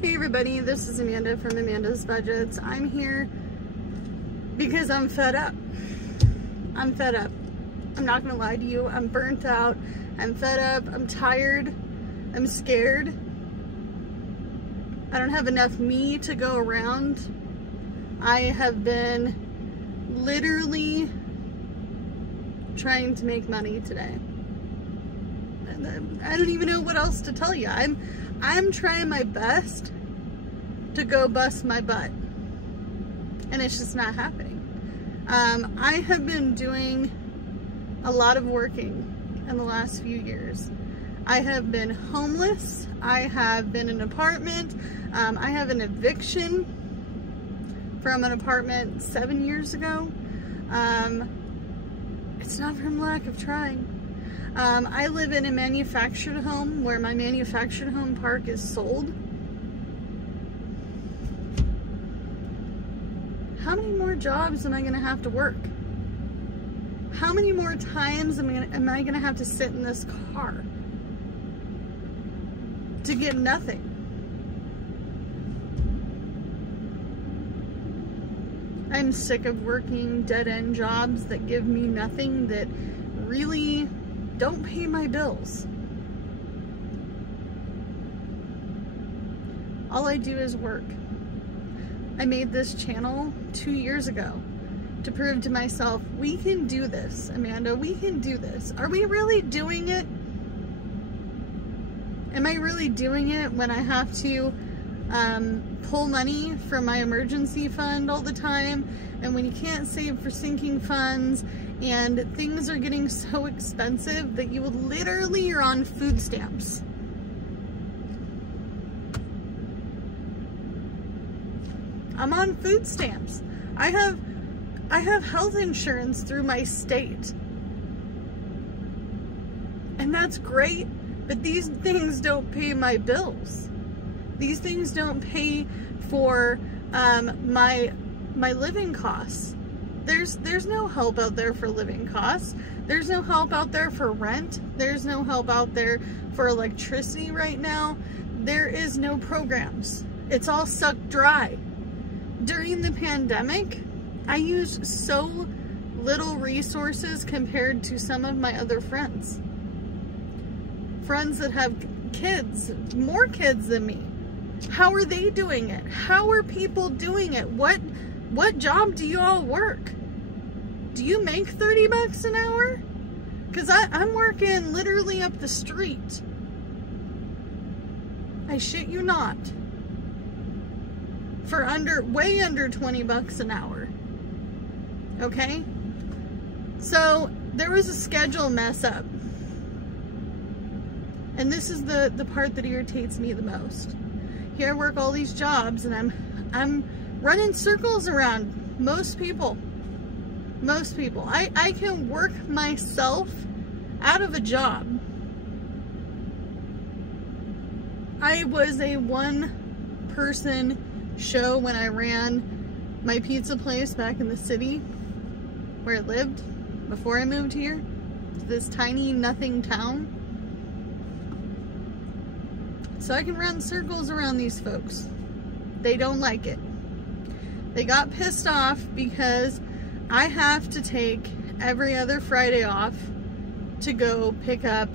Hey everybody, this is Amanda from Amanda's Budgets. I'm here because I'm fed up. I'm fed up. I'm not gonna lie to you. I'm burnt out. I'm fed up. I'm tired. I'm scared. I don't have enough me to go around. I have been literally trying to make money today. I don't even know what else to tell you. I'm trying my best to go bust my butt, and it's just not happening. I have been doing a lot of working in the last few years. I have been homeless. I have been in an apartment. I have an eviction from an apartment 7 years ago. It's not from lack of trying. I live in a manufactured home where my manufactured home park is sold. How many more jobs am I going to have to work? How many more times am I going to have to sit in this car to get nothing? I'm sick of working dead-end jobs that give me nothing, that really don't pay my bills. All I do is work. I made this channel 2 years ago to prove to myself, we can do this, Amanda, we can do this. Are we really doing it? Am I really doing it when I have to pull money from my emergency fund all the time, and when you can't save for sinking funds, and things are getting so expensive that you literally are on food stamps? I'm on food stamps. I have health insurance through my state, and that's great, but these things don't pay my bills. These things don't pay for my living costs. There's no help out there for living costs. There's no help out there for rent. There's no help out there for electricity right now. There is no programs. It's all sucked dry. During the pandemic, I used so little resources compared to some of my other friends. Friends that have kids, more kids than me. How are they doing it? How are people doing it? What job do you all work? Do you make 30 bucks an hour? Because I'm working literally up the street. I shit you not. For way under 20 bucks an hour. Okay? So there was a schedule mess up. And this is the part that irritates me the most. Here I work all these jobs, and I'm running circles around most people. Most people. I can work myself out of a job. I was a one-person show when I ran my pizza place back in the city where I lived before I moved here to this tiny nothing town. So I can run circles around these folks. They don't like it. They got pissed off because I have to take every other Friday off to go pick up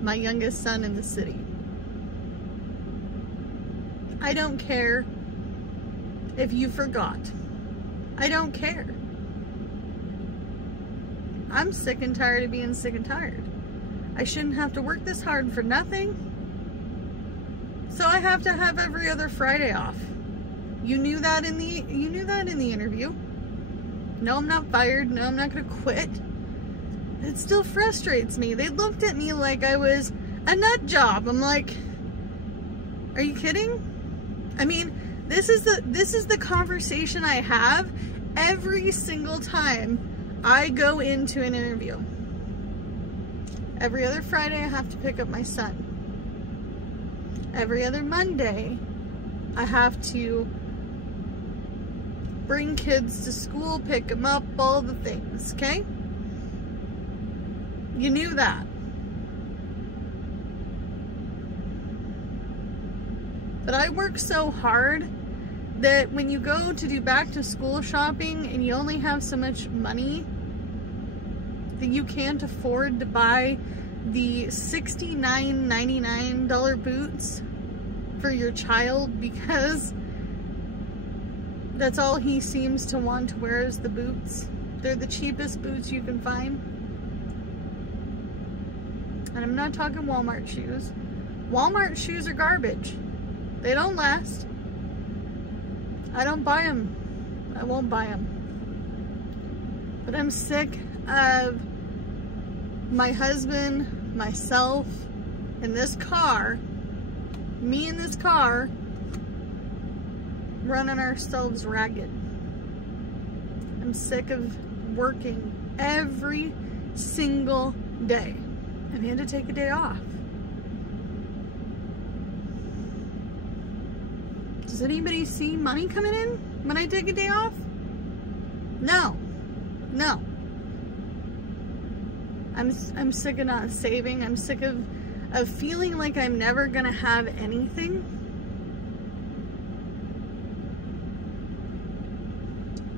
my youngest son in the city. I don't care if you forgot. I don't care. I'm sick and tired of being sick and tired. I shouldn't have to work this hard for nothing. So I have to have every other Friday off. You knew that in the interview. No, I'm not fired. No, I'm not going to quit. It still frustrates me. They looked at me like I was a nut job. I'm like, are you kidding? I mean, this is the conversation I have every single time I go into an interview. Every other Friday I have to pick up my son. Every other Monday I have to bring kids to school, pick them up, all the things, okay? You knew that. But I work so hard that when you go to do back to school shopping and you only have so much money that you can't afford to buy the $69.99 boots for your child because that's all he seems to want to wear is the boots. They're the cheapest boots you can find. And I'm not talking Walmart shoes. Walmart shoes are garbage. They don't last. I don't buy them. I won't buy them. But I'm sick of my husband, myself, and this car, me in this car, running ourselves ragged. I'm sick of working every single day. I had to take a day off. Does anybody see money coming in when I take a day off? No. No. I'm sick of not saving. I'm sick of feeling like I'm never gonna have anything.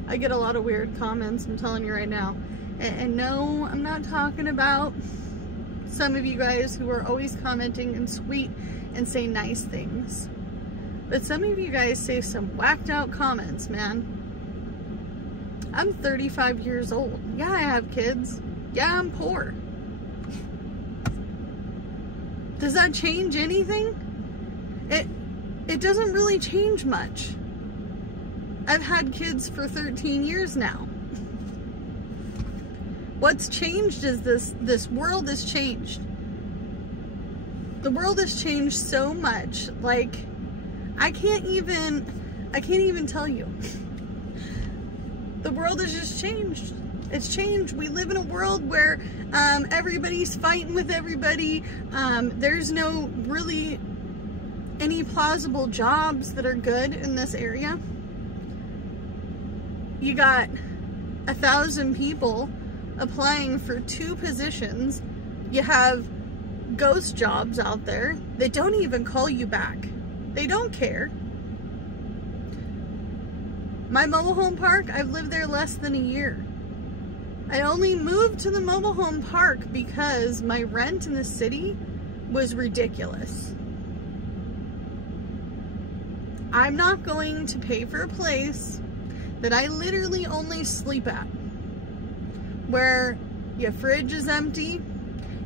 I get a lot of weird comments, I'm telling you right now. And no, I'm not talking about some of you guys who are always commenting and sweet and say nice things. But some of you guys say some whacked out comments, man. I'm 35 years old. Yeah, I have kids. Yeah, I'm poor. Does that change anything? It doesn't really change much. I've had kids for 13 years now. What's changed is this world has changed. The world has changed so much. Like, I can't even tell you. The world has just changed. It's changed. We live in a world where everybody's fighting with everybody. There's no really any plausible jobs that are good in this area. You got 1,000 people applying for 2 positions. You have ghost jobs out there that don't even call you back. They don't care. My mobile home park, I've lived there less than a year. I only moved to the mobile home park because my rent in the city was ridiculous. I'm not going to pay for a place that I literally only sleep at, where your fridge is empty,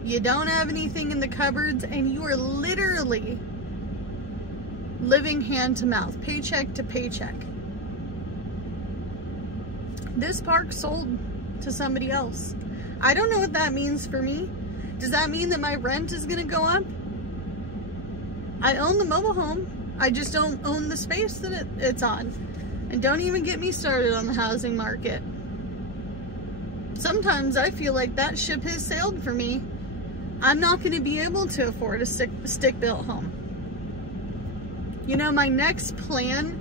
you don't have anything in the cupboards, and you are literally living hand to mouth, paycheck to paycheck. This park sold to somebody else. I don't know what that means for me. Does that mean that my rent is gonna go up? I own the mobile home. I just don't own the space that it's on. And don't even get me started on the housing market. Sometimes I feel like that ship has sailed for me. I'm not going to be able to afford a stick-built home. You know, my next plan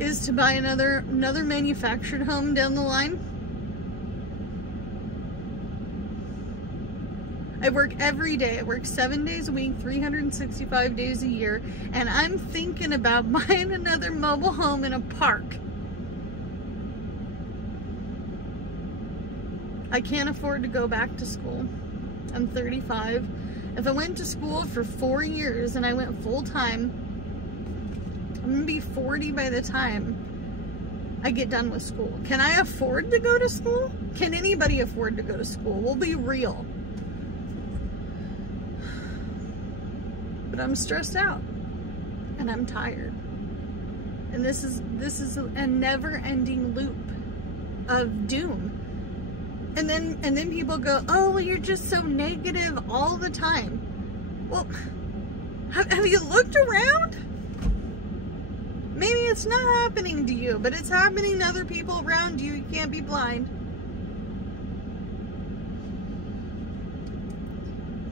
is to buy another manufactured home down the line. I work every day. I work 7 days a week, 365 days a year, and I'm thinking about buying another mobile home in a park. I can't afford to go back to school. I'm 35. If I went to school for 4 years and I went full-time, I'm gonna be 40 by the time I get done with school. Can I afford to go to school? Can anybody afford to go to school? We'll be real. But I'm stressed out and I'm tired. And this is a never-ending loop of doom. And then people go, oh, well, you're just so negative all the time. Well, have you looked around? Maybe it's not happening to you, but it's happening to other people around you. You can't be blind.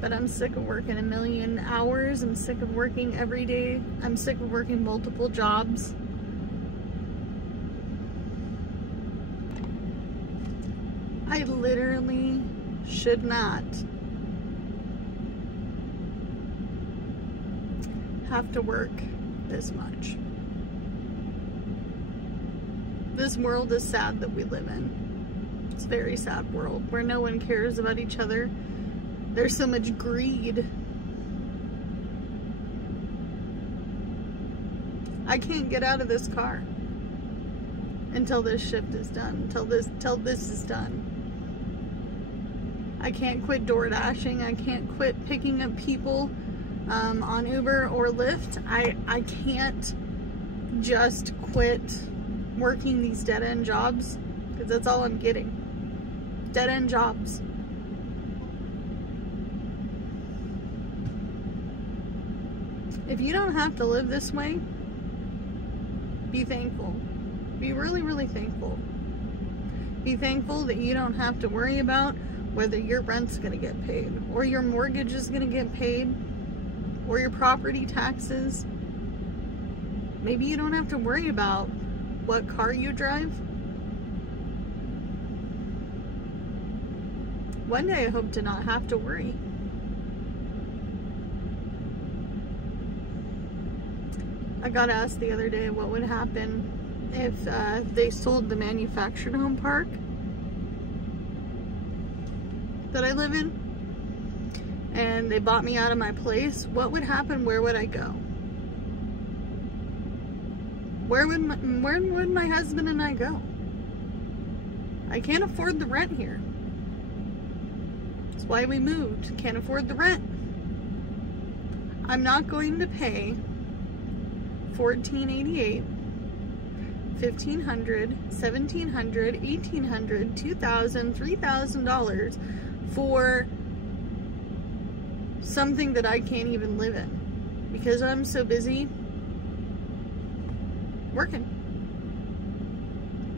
But I'm sick of working a million hours. I'm sick of working every day. I'm sick of working multiple jobs. I literally should not have to work this much. This world is sad that we live in. It's a very sad world where no one cares about each other. There's so much greed. I can't get out of this car until this shift is done, till this is done. I can't quit door dashing. I can't quit picking up people on Uber or Lyft. I can't just quit working these dead-end jobs, because that's all I'm getting. Dead-end jobs. If you don't have to live this way, be thankful. Be really, really thankful. Be thankful that you don't have to worry about whether your rent's gonna get paid, or your mortgage is gonna get paid, or your property taxes. Maybe you don't have to worry about what car you drive. One day I hope to not have to worry. I got asked the other day what would happen if they sold the manufactured home park that I live in, and they bought me out of my place. What would happen? Where would I go? Where would my husband and I go? I can't afford the rent here. That's why we moved. Can't afford the rent. I'm not going to pay $1,488, $1,500, $1,700, $1,800, $2,000, $3,000 for something that I can't even live in, because I'm so busy working.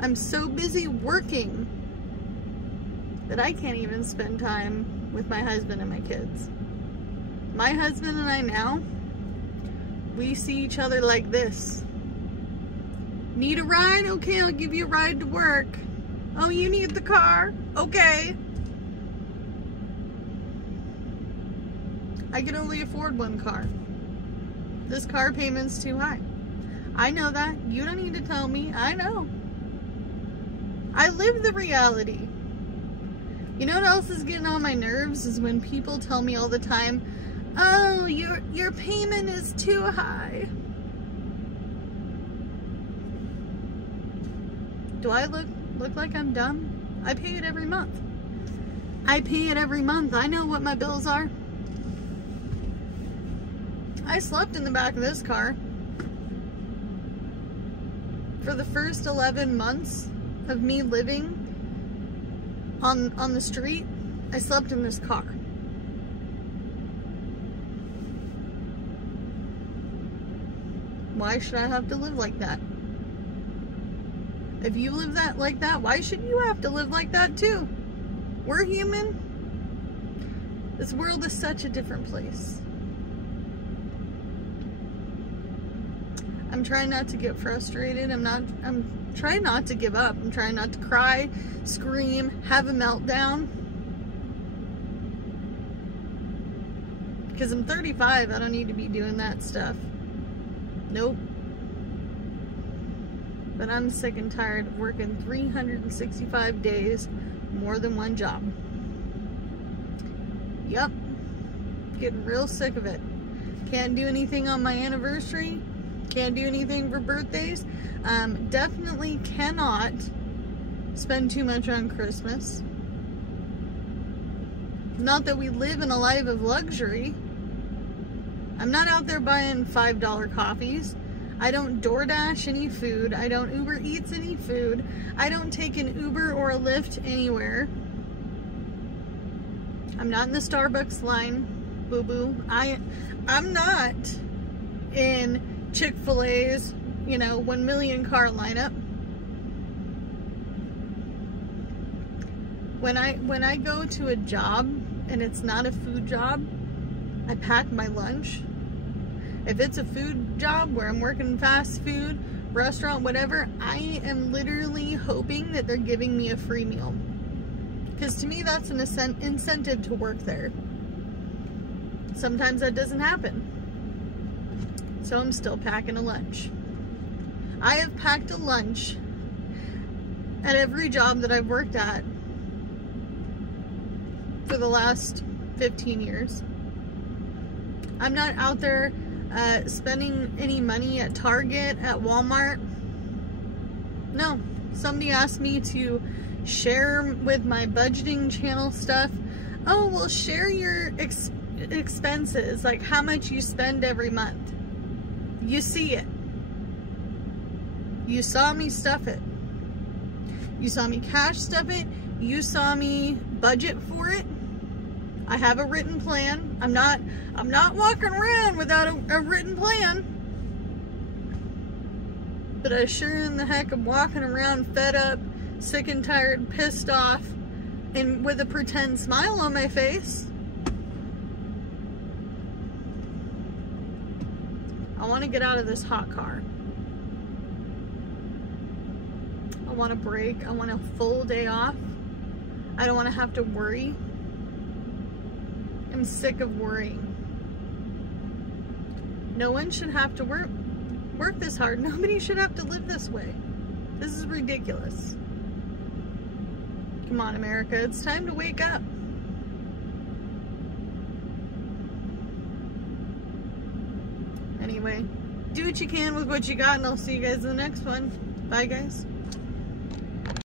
I'm so busy working that I can't even spend time with my husband and my kids. My husband and I now, we see each other like this. Need a ride? Okay, I'll give you a ride to work. Oh, you need the car? Okay. I can only afford one car. This car payment's too high. I know that. You don't need to tell me. I know. I live the reality. You know what else is getting on my nerves is when people tell me all the time, oh, your payment is too high. Do I look like I'm dumb? I pay it every month. I pay it every month. I know what my bills are. I slept in the back of this car. For the first 11 months of me living on the street, I slept in this car. Why should I have to live like that? If you live like that, why should you have to live like that too? We're human. This world is such a different place. I'm trying not to get frustrated. I'm trying not to give up. I'm trying not to cry, scream, have a meltdown. Because I'm 35, I don't need to be doing that stuff. Nope. But I'm sick and tired of working 365 days, more than one job. Yep. Getting real sick of it. Can't do anything on my anniversary. Can't do anything for birthdays. Definitely cannot spend too much on Christmas. Not that we live in a life of luxury. I'm not out there buying $5 coffees. I don't DoorDash any food. I don't Uber Eats any food. I don't take an Uber or a Lyft anywhere. I'm not in the Starbucks line. Boo-boo. I'm not in Chick-fil-A's, 1 million car lineup. When I go to a job and it's not a food job, I pack my lunch. If it's a food job where I'm working fast food, restaurant, whatever, I am literally hoping that they're giving me a free meal. Because to me, that's an incentive to work there. Sometimes that doesn't happen. So I'm still packing a lunch. I have packed a lunch at every job that I've worked at for the last 15 years. I'm not out there spending any money at Target, at Walmart. No, somebody asked me to share with my budgeting channel stuff. Oh, well, share your expenses, like how much you spend every month. You see it. You saw me stuff it. You saw me cash stuff it. You saw me budget for it. I have a written plan. I'm not walking around without a written plan. But I sure in the heck am walking around fed up, sick and tired, pissed off, and with a pretend smile on my face. I want to get out of this hot car. I want a break. I want a full day off. I don't want to have to worry. I'm sick of worrying. No one should have to work this hard. Nobody should have to live this way. This is ridiculous. Come on, America. It's time to wake up. Anyway, do what you can with what you got, and I'll see you guys in the next one. Bye, guys.